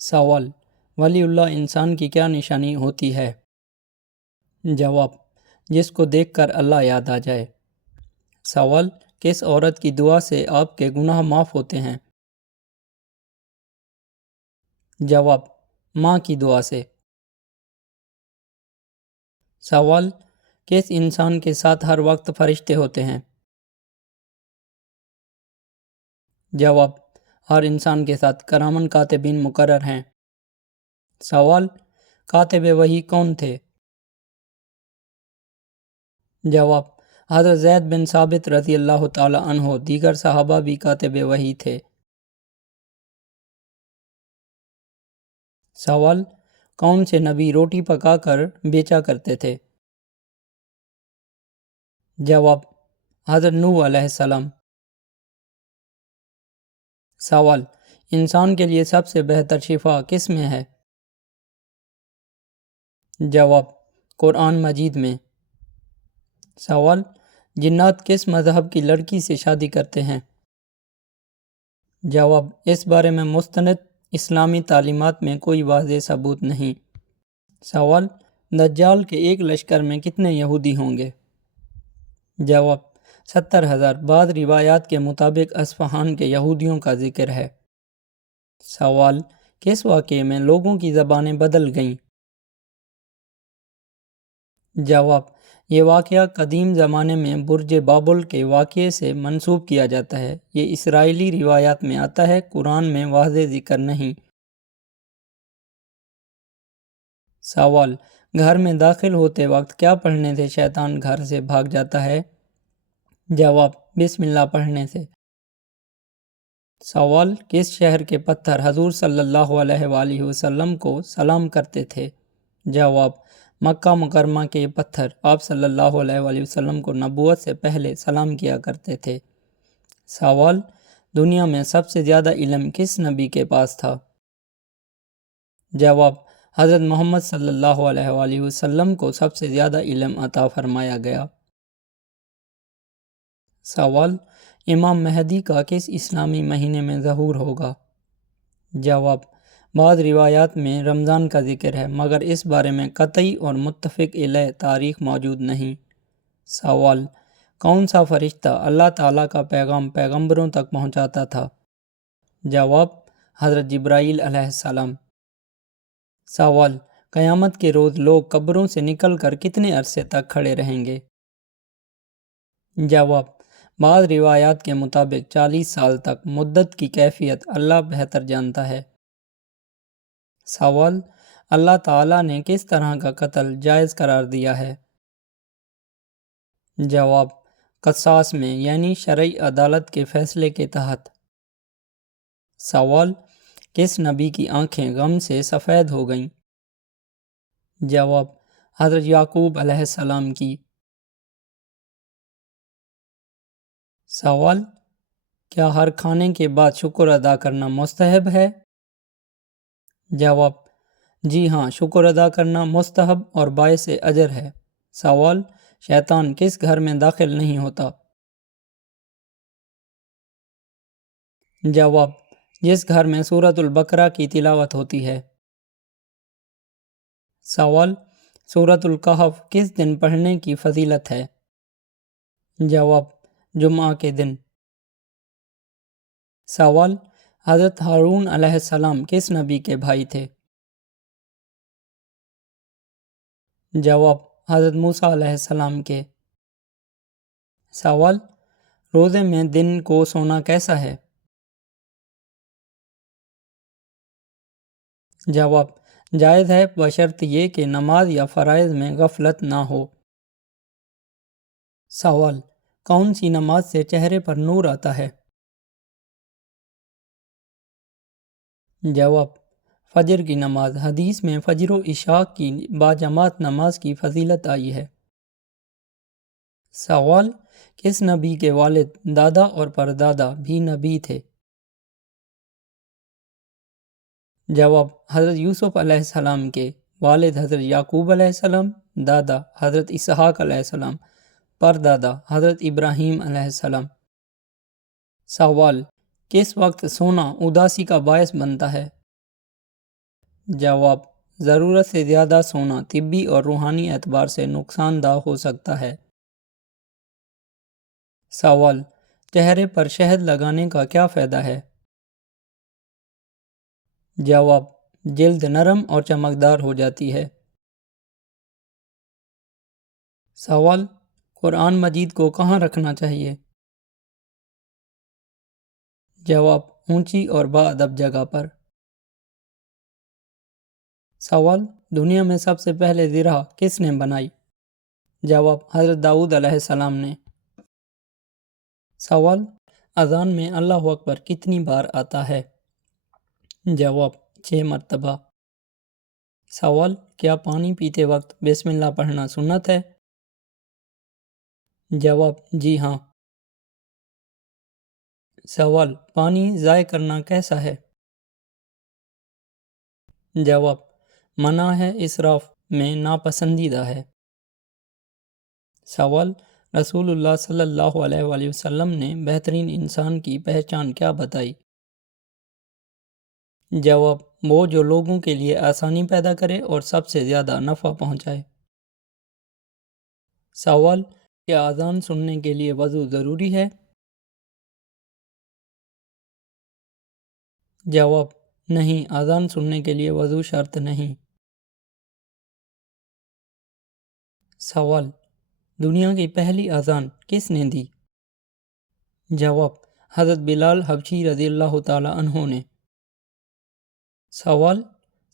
سوال: ولی اللہ انسان کی کیا نشانی ہوتی ہے؟ جواب: جس کو دیکھ کر اللہ یاد آ جائے۔ سوال: کس عورت کی دعا سے آپ کے گناہ معاف ہوتے ہیں؟ جواب: ماں کی دعا سے۔ سوال: کس انسان کے ساتھ ہر وقت فرشتے ہوتے ہیں؟ جواب: ہر انسان کے ساتھ کرامن کاتبین مقرر ہیں۔ سوال: کاتب وحی کون تھے؟ جواب: حضرت زید بن ثابت رضی اللہ تعالی عنہ، دیگر صحابہ بھی کاتب وحی تھے۔ سوال: کون سے نبی روٹی پکا کر بیچا کرتے تھے؟ جواب: حضرت نوح علیہ السلام۔ سوال: انسان کے لیے سب سے بہتر شفا کس میں ہے؟ جواب: قرآن مجید میں۔ سوال: جنات کس مذہب کی لڑکی سے شادی کرتے ہیں؟ جواب: اس بارے میں مستند اسلامی تعلیمات میں کوئی واضح ثبوت نہیں۔ سوال: دجال کے ایک لشکر میں کتنے یہودی ہوں گے؟ جواب: 70,000۔ بعض روایات کے مطابق اصفہان کے یہودیوں کا ذکر ہے۔ سوال: کس واقعے میں لوگوں کی زبانیں بدل گئیں؟ جواب: یہ واقعہ قدیم زمانے میں برج بابل کے واقعے سے منسوب کیا جاتا ہے۔ یہ اسرائیلی روایات میں آتا ہے، قرآن میں واضح ذکر نہیں۔ سوال: گھر میں داخل ہوتے وقت کیا پڑھنے سے شیطان گھر سے بھاگ جاتا ہے؟ جواب: بسم اللہ پڑھنے سے۔ سوال: کس شہر کے پتھر حضور صلی اللہ علیہ وآلہ وسلم کو سلام کرتے تھے؟ جواب: مکہ مکرمہ کے پتھر آپ صلی اللہ علیہ وآلہ وسلم کو نبوت سے پہلے سلام کیا کرتے تھے۔ سوال: دنیا میں سب سے زیادہ علم کس نبی کے پاس تھا؟ جواب: حضرت محمد صلی اللہ علیہ وآلہ وسلم کو سب سے زیادہ علم عطا فرمایا گیا۔ سوال: امام مہدی کا کس اسلامی مہینے میں ظہور ہوگا؟ جواب: بعض روایات میں رمضان کا ذکر ہے، مگر اس بارے میں قطعی اور متفق علیہ تاریخ موجود نہیں۔ سوال: کون سا فرشتہ اللہ تعالیٰ کا پیغام پیغمبروں تک پہنچاتا تھا؟ جواب: حضرت جبرائیل علیہ السلام۔ سوال: قیامت کے روز لوگ قبروں سے نکل کر کتنے عرصے تک کھڑے رہیں گے؟ جواب: بعض روایات کے مطابق 40 سال تک۔ مدت کی کیفیت اللہ بہتر جانتا ہے۔ سوال: اللہ تعالیٰ نے کس طرح کا قتل جائز قرار دیا ہے؟ جواب: قصاص میں، یعنی شرعی عدالت کے فیصلے کے تحت۔ سوال: کس نبی کی آنکھیں غم سے سفید ہو گئیں؟ جواب: حضرت یعقوب علیہ السلام کی۔ سوال: کیا ہر کھانے کے بعد شکر ادا کرنا مستحب ہے؟ جواب: جی ہاں، شکر ادا کرنا مستحب اور باعث اجر ہے۔ سوال: شیطان کس گھر میں داخل نہیں ہوتا؟ جواب: جس گھر میں سورۃ البقرہ کی تلاوت ہوتی ہے۔ سوال: سورۃ الکہف کس دن پڑھنے کی فضیلت ہے؟ جواب: جمعہ کے دن۔ سوال: حضرت ہارون علیہ السلام کس نبی کے بھائی تھے؟ جواب: حضرت موسیٰ علیہ السلام کے۔ سوال: روزے میں دن کو سونا کیسا ہے؟ جواب: جائز ہے، بشرط یہ کہ نماز یا فرائض میں غفلت نہ ہو۔ سوال: کون سی نماز سے چہرے پر نور آتا ہے؟ جواب: فجر کی نماز۔ حدیث میں فجر و عشاء کی باجماعت نماز کی فضیلت آئی ہے۔ سوال: کس نبی کے والد، دادا اور پردادا بھی نبی تھے؟ جواب: حضرت یوسف علیہ السلام کے۔ والد حضرت یعقوب علیہ السلام، دادا حضرت اسحاق علیہ السلام، پردادا حضرت ابراہیم علیہ السلام۔ سوال: کس وقت سونا اداسی کا باعث بنتا ہے؟ جواب: ضرورت سے زیادہ سونا طبی اور روحانی اعتبار سے نقصان دہ ہو سکتا ہے۔ سوال: چہرے پر شہد لگانے کا کیا فائدہ ہے؟ جواب: جلد نرم اور چمکدار ہو جاتی ہے۔ سوال: قرآن مجید کو کہاں رکھنا چاہیے؟ جواب: اونچی اور باادب جگہ پر۔ سوال: دنیا میں سب سے پہلے زرہ کس نے بنائی؟ جواب: حضرت داؤد علیہ السلام نے۔ سوال: اذان میں اللہ اکبر کتنی بار آتا ہے؟ جواب: 6 مرتبہ۔ سوال: کیا پانی پیتے وقت بسم اللہ پڑھنا سنت ہے؟ جواب: جی ہاں۔ سوال: پانی ضائع کرنا کیسا ہے؟ جواب: منع ہے، اسراف میں ناپسندیدہ ہے۔ سوال: رسول اللہ صلی اللہ علیہ وآلہ وسلم نے بہترین انسان کی پہچان کیا بتائی؟ جواب: وہ جو لوگوں کے لیے آسانی پیدا کرے اور سب سے زیادہ نفع پہنچائے۔ سوال: کیا اذان سننے کے لیے وضو ضروری ہے؟ جواب: نہیں، اذان سننے کے لیے وضو شرط نہیں۔ سوال: دنیا کی پہلی اذان کس نے دی؟ جواب: حضرت بلال حبشی رضی اللہ تعالی عنہ نے۔ سوال: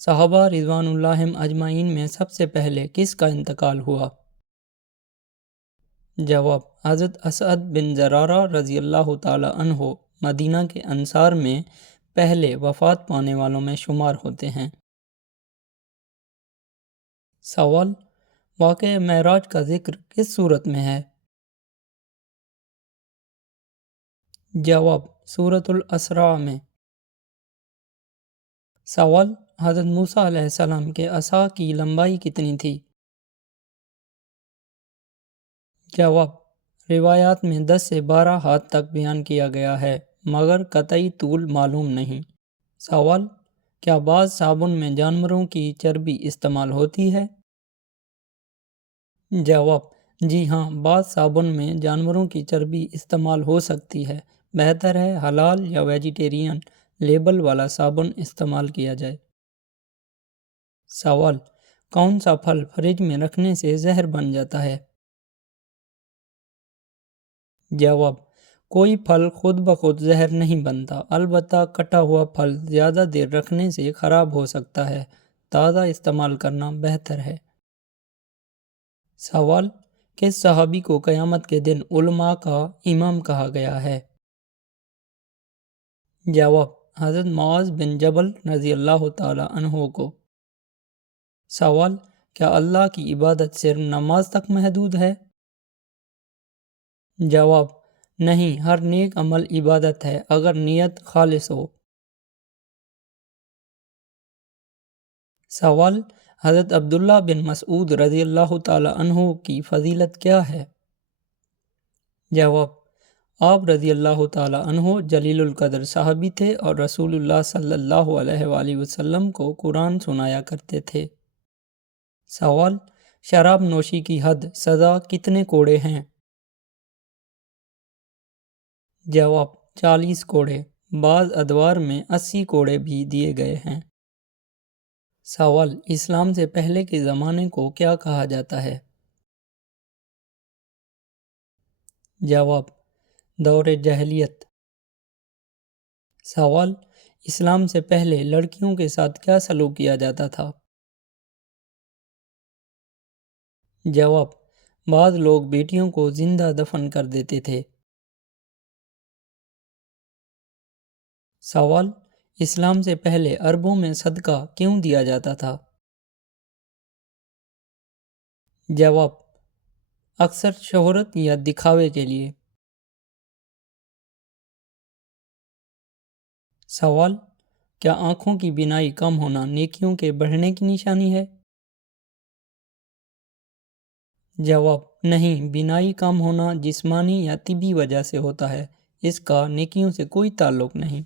صحابہ رضوان اللہ اجمعین میں سب سے پہلے کس کا انتقال ہوا؟ جواب: حضرت اسعد بن زرارہ رضی اللہ تعالی عنہ مدینہ کے انصار میں پہلے وفات پانے والوں میں شمار ہوتے ہیں۔ سوال: واقعہ معراج کا ذکر کس صورت میں ہے؟ جواب: سورۃ الاسراء میں۔ سوال: حضرت موسیٰ علیہ السلام کے عصا کی لمبائی کتنی تھی؟ جواب: روایات میں 10 سے 12 ہاتھ تک بیان کیا گیا ہے، مگر قطعی طول معلوم نہیں۔ سوال: کیا بعض صابن میں جانوروں کی چربی استعمال ہوتی ہے؟ جواب: جی ہاں، بعض صابن میں جانوروں کی چربی استعمال ہو سکتی ہے۔ بہتر ہے حلال یا ویجیٹیرین لیبل والا صابن استعمال کیا جائے۔ سوال: کون سا پھل فریج میں رکھنے سے زہر بن جاتا ہے؟ جواب: کوئی پھل خود بخود زہر نہیں بنتا، البتہ کٹا ہوا پھل زیادہ دیر رکھنے سے خراب ہو سکتا ہے۔ تازہ استعمال کرنا بہتر ہے۔ سوال: کس صحابی کو قیامت کے دن علماء کا امام کہا گیا ہے؟ جواب: حضرت معاذ بن جبل رضی اللہ تعالی عنہ کو۔ سوال: کیا اللہ کی عبادت صرف نماز تک محدود ہے؟ جواب: نہیں، ہر نیک عمل عبادت ہے اگر نیت خالص ہو۔ سوال: حضرت عبداللہ بن مسعود رضی اللہ تعالی عنہ کی فضیلت کیا ہے؟ جواب: آپ رضی اللہ تعالی عنہ جلیل القدر صحابی تھے اور رسول اللہ صلی اللہ علیہ وآلہ وسلم کو قرآن سنایا کرتے تھے۔ سوال: شراب نوشی کی حد سزا کتنے کوڑے ہیں؟ جواب: 40 کوڑے، بعض ادوار میں 80 کوڑے بھی دیے گئے ہیں۔ سوال: اسلام سے پہلے کے زمانے کو کیا کہا جاتا ہے؟ جواب: دور جاہلیت۔ سوال: اسلام سے پہلے لڑکیوں کے ساتھ کیا سلوک کیا جاتا تھا؟ جواب: بعض لوگ بیٹیوں کو زندہ دفن کر دیتے تھے۔ سوال: اسلام سے پہلے عربوں میں صدقہ کیوں دیا جاتا تھا؟ جواب: اکثر شہرت یا دکھاوے کے لیے۔ سوال: کیا آنکھوں کی بینائی کم ہونا نیکیوں کے بڑھنے کی نشانی ہے؟ جواب: نہیں، بینائی کم ہونا جسمانی یا طبی وجہ سے ہوتا ہے، اس کا نیکیوں سے کوئی تعلق نہیں۔